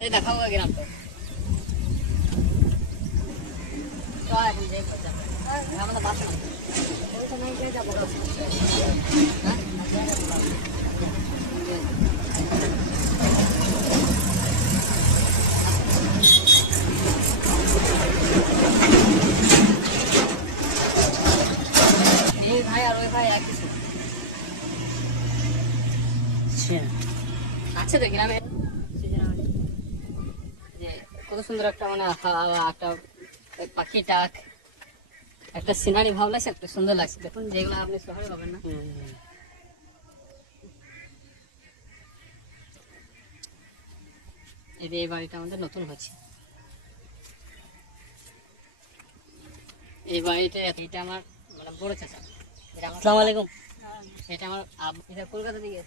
এই দেখাবো গ্রাম তো এখন যে আমাদের বাসা ওইটা নাই যাবো এই ভাই আর ওই ভাই একই আছে তো গ্রামে যে কত সুন্দর একটা মানে একটা পাখি ডাক একটা সিনারি ভালো লাগছে, একটা সুন্দর লাগছে। দেখুন যেগুলো আপনি শহরে পাবেন না। এই বাড়িটা আমাদের নতুন হচ্ছে। এই বাড়িটা এটা আমার মানে বড় চাচা। আসসালামু আলাইকুম। এটা আমার এটা কলকাতা থেকে